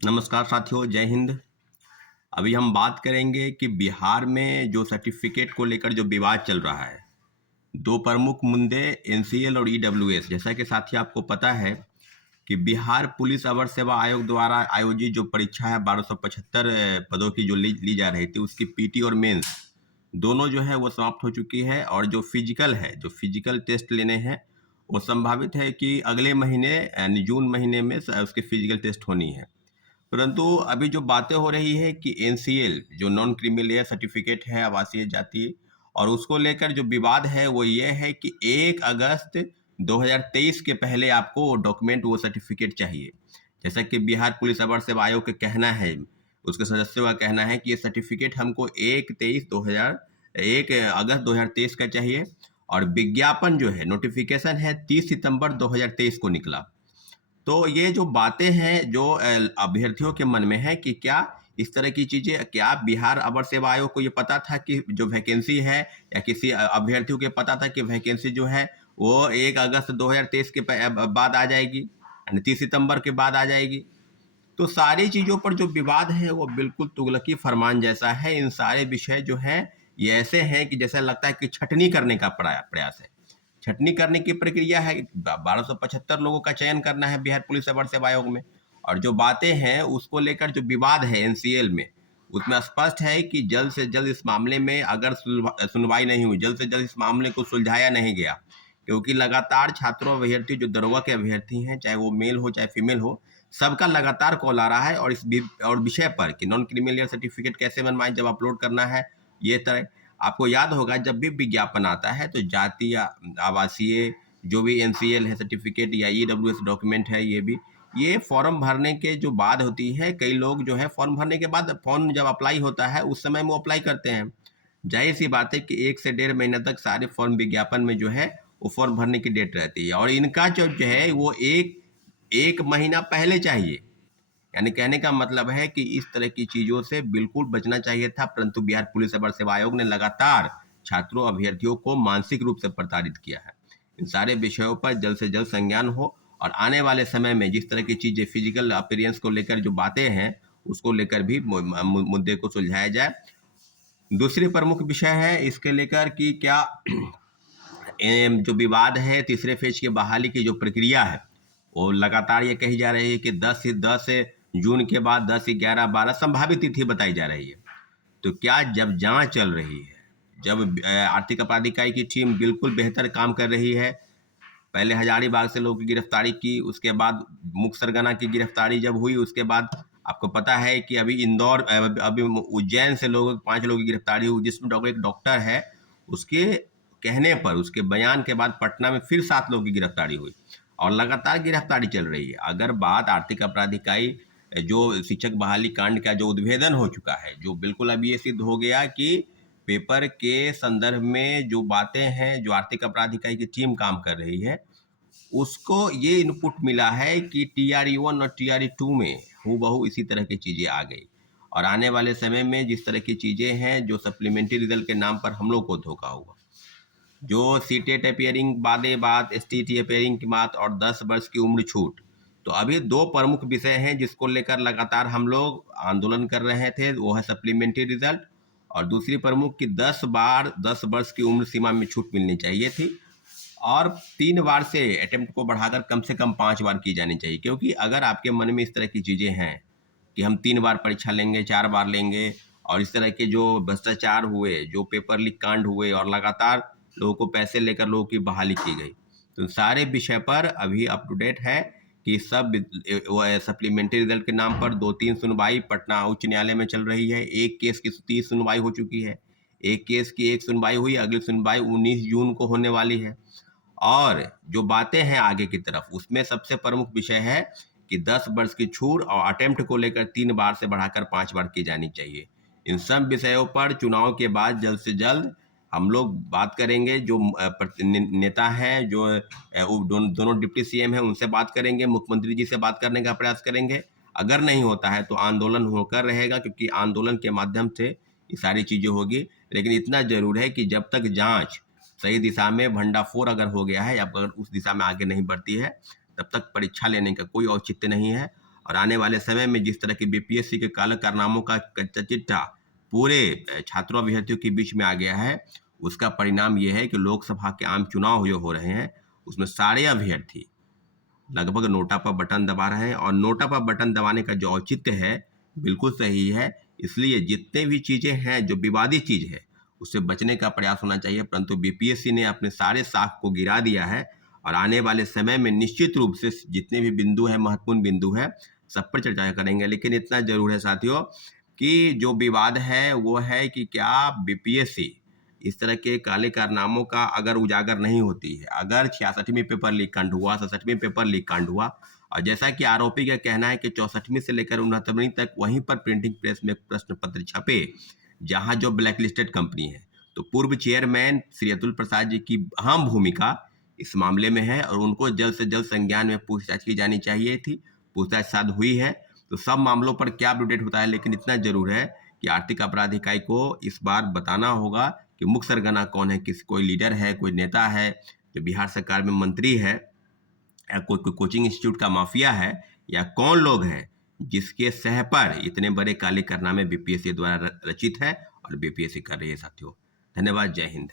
नमस्कार साथियों, जय हिंद। अभी हम बात करेंगे कि बिहार में जो सर्टिफिकेट को लेकर जो विवाद चल रहा है। दो प्रमुख मुद्दे एनसीएल और ईडब्ल्यूएस। जैसा कि साथी आपको पता है कि बिहार पुलिस अवर सेवा आयोग द्वारा आयोजित जो परीक्षा है 1275 पदों की जो ली जा रही थी, उसकी पीटी और मेंस दोनों जो है वो समाप्त हो चुकी है। और जो फिजिकल है, जो फिजिकल टेस्ट लेने हैं, वो संभावित है कि अगले महीने यानी जून महीने में उसके फिजिकल टेस्ट होनी है। परंतु अभी जो बातें हो रही है कि एनसीएल जो नॉन क्रीमिलियर सर्टिफिकेट है आवासीय जाति, और उसको लेकर जो विवाद है वो ये है कि 1 अगस्त 2023 के पहले आपको वो डॉक्यूमेंट, वो सर्टिफिकेट चाहिए। जैसा कि बिहार पुलिस अवर सेवा आयोग का कहना है, उसके सदस्यों का कहना है कि ये सर्टिफिकेट हमको 1 अगस्त 2023 का चाहिए। और विज्ञापन जो है, नोटिफिकेशन है 30 सितंबर 2023 को निकला। तो ये जो बातें हैं जो अभ्यर्थियों के मन में है कि क्या इस तरह की चीजें, क्या बिहार अवर सेवा आयोग को ये पता था कि जो वैकेंसी है, या किसी अभ्यर्थियों को पता था कि वैकेंसी जो है वो 1 अगस्त 2023 के बाद आ जाएगी, यानी 30 सितंबर के बाद आ जाएगी। तो सारी चीजों पर जो विवाद है वो बिल्कुल तुगलकी फरमान जैसा है। इन सारे विषय जो है ये ऐसे हैं कि जैसा लगता है कि छटनी करने का प्रयास है। छटनी करने की प्रक्रिया है। 1275 लोगों का चयन करना है बिहार पुलिस अवर सेवा आयोग में। और जो बातें हैं उसको लेकर जो विवाद है एनसीएल में, उसमें स्पष्ट है कि जल्द से जल्द इस मामले में अगर सुनवाई नहीं हुई, जल्द से जल्द इस मामले को सुलझाया नहीं गया, क्योंकि लगातार छात्रों अभ्यर्थी जो दरोगा के अभ्यर्थी हैं, चाहे वो मेल हो चाहे फीमेल हो, सबका लगातार कॉल आ रहा है। और और विषय पर कि नॉन क्रिमिनल सर्टिफिकेट कैसे बनवाएं, जब अपलोड करना है, ये तरह। आपको याद होगा जब भी विज्ञापन आता है तो जाति या आवासीय जो भी एनसीएल है सर्टिफिकेट या ईडब्ल्यूएस डॉक्यूमेंट है, ये फॉर्म भरने के जो बाद होती है, कई लोग जो है फॉर्म भरने के बाद फॉर्म जब अप्लाई होता है उस समय वो अप्लाई करते हैं। जाहिर सी बात है कि 1 से 1.5 महीने तक सारे फॉर्म विज्ञापन में जो है वो फॉर्म भरने की डेट रहती है, और इनका जो है वो एक एक महीना पहले चाहिए। यानी कहने का मतलब है कि इस तरह की चीजों से बिल्कुल बचना चाहिए था, परंतु बिहार पुलिस अवर सेवा आयोग ने लगातार छात्रों अभ्यर्थियों को मानसिक रूप से प्रताड़ित किया है। इन सारे विषयों पर जल्द से जल्द संज्ञान हो, और आने वाले समय में जिस तरह की चीजें फिजिकल अपीयरेंस को लेकर जो बातें हैं उसको लेकर भी मुद्दे को सुलझाया जाए। दूसरी प्रमुख विषय है इसके लेकर कि क्या जो विवाद है तीसरे फेज की बहाली की जो प्रक्रिया है, वो लगातार ये कही जा रही है कि 10 जून के बाद 10, 11, 12 संभावित तिथि बताई जा रही है। तो क्या जब जांच चल रही है, जब आर्थिक अपराध इकाई की टीम बिल्कुल बेहतर काम कर रही है, पहले हजारीबाग से लोगों की गिरफ्तारी की, उसके बाद मुख सरगना की गिरफ्तारी जब हुई, उसके बाद आपको पता है कि अभी इंदौर, अभी उज्जैन से 5 लोगों की गिरफ्तारी हुई, जिसमें एक डॉक्टर है, उसके कहने पर, उसके बयान के बाद पटना में फिर 7 लोगों की गिरफ्तारी हुई, और लगातार गिरफ्तारी चल रही है। अगर बात आर्थिक अपराध इकाई जो शिक्षक बहाली कांड का जो उद्भेदन हो चुका है, जो बिल्कुल अब ये सिद्ध हो गया कि पेपर के संदर्भ में जो बातें हैं, जो आर्थिक अपराध इकाई की टीम काम कर रही है, उसको ये इनपुट मिला है कि TRE 1 और TRE 2 में हूबहू इसी तरह की चीजें आ गई। और आने वाले समय में जिस तरह की चीजें हैं, जो सप्लीमेंट्री रिजल्ट के नाम पर हम लोग को धोखा हुआ, जो सीटेट अपियरिंग बादे बात, एसटीटी अपियरिंग की बात, और 10 वर्ष की उम्र छूट। तो अभी दो प्रमुख विषय हैं जिसको लेकर लगातार हम लोग आंदोलन कर रहे थे, वो है सप्लीमेंट्री रिजल्ट, और दूसरी प्रमुख कि 10 वर्ष की उम्र सीमा में छूट मिलनी चाहिए थी, और 3 बार से अटेम्प्ट को बढ़ाकर कम से कम 5 बार की जानी चाहिए। क्योंकि अगर आपके मन में इस तरह की चीज़ें हैं कि हम 3 बार परीक्षा लेंगे, 4 बार लेंगे, और इस तरह के जो भ्रष्टाचार हुए, जो पेपर लीक कांड हुए, और लगातार लोगों को पैसे लेकर लोगों की बहाली की गई, तो सारे विषय पर अभी अप टू डेट है कि सब सप्लीमेंट्री रिजल्ट के नाम पर 2-3 सुनवाई पटना उच्च न्यायालय में चल रही है। एक केस की 30 सुनवाई हो चुकी है, एक केस की 1 सुनवाई हुई, अगली सुनवाई 19 जून को होने वाली है। और जो बातें हैं आगे की तरफ, उसमें सबसे प्रमुख विषय है कि 10 वर्ष की छूट और अटेम्प्ट को लेकर 3 बार से बढ़ाकर 5 बार की जानी चाहिए। इन सब विषयों पर चुनाव के बाद जल्द से जल्द हम लोग बात करेंगे। जो नेता हैं, जो दोनों डिप्टी सीएम हैं, उनसे बात करेंगे, मुख्यमंत्री जी से बात करने का प्रयास करेंगे। अगर नहीं होता है तो आंदोलन होकर रहेगा, क्योंकि आंदोलन के माध्यम से ये सारी चीज़ें होगी। लेकिन इतना जरूर है कि जब तक जांच सही दिशा में, भंडाफोड़ अगर हो गया है या अगर उस दिशा में आगे नहीं बढ़ती है, तब तक परीक्षा लेने का कोई औचित्य नहीं है। और आने वाले समय में जिस तरह के बीपीएससी के काले कारनामों का कच्चा चिट्ठा पूरे छात्रों अभ्यर्थियों के बीच में आ गया है, उसका परिणाम ये है कि लोकसभा के आम चुनाव जो हो रहे हैं उसमें सारे अभ्यर्थी लगभग नोटा पर बटन दबा रहे हैं, और नोटा पर बटन दबाने का जो औचित्य है बिल्कुल सही है। इसलिए जितने भी चीज़ें हैं जो विवादित चीज़ है उससे बचने का प्रयास होना चाहिए, परंतु बीपीएससी ने अपने सारे साख को गिरा दिया है और आने वाले समय में निश्चित रूप से जितने भी बिंदु हैं, महत्वपूर्ण बिंदु है, सब पर चर्चा करेंगे। लेकिन इतना जरूर है साथियों कि जो विवाद है वो है कि क्या बीपीएससी इस तरह के काले कारनामों का अगर उजागर नहीं होती है, अगर 66वीं पेपर लीक कांड हुआ, 67वीं पेपर लीक कांड हुआ, और जैसा कि आरोपी का कहना है कि 64वीं से लेकर 69वीं तक वहीं पर प्रिंटिंग प्रेस में प्रश्न पत्र छपे जहां जो ब्लैक लिस्टेड कंपनी है, तो पूर्व चेयरमैन श्री अतुल प्रसाद जी की अहम भूमिका इस मामले में है और उनको जल्द से जल्द संज्ञान में पूछताछ की जानी चाहिए थी। पूछताछ शायद हुई है, तो सब मामलों पर क्या अपडेट होता है, लेकिन इतना जरूर है कि आर्थिक अपराध इकाई को इस बार बताना होगा कि मुख्य सरगना कौन है, किसी कोई लीडर है, कोई नेता है जो बिहार सरकार में मंत्री है, या कोई कोचिंग इंस्टीट्यूट का माफिया है, या कौन लोग हैं जिसके सह पर इतने बड़े काले कारनामे बीपीएससी द्वारा रचित है और बीपीएससी कर रही है। साथियों धन्यवाद, जय हिंद।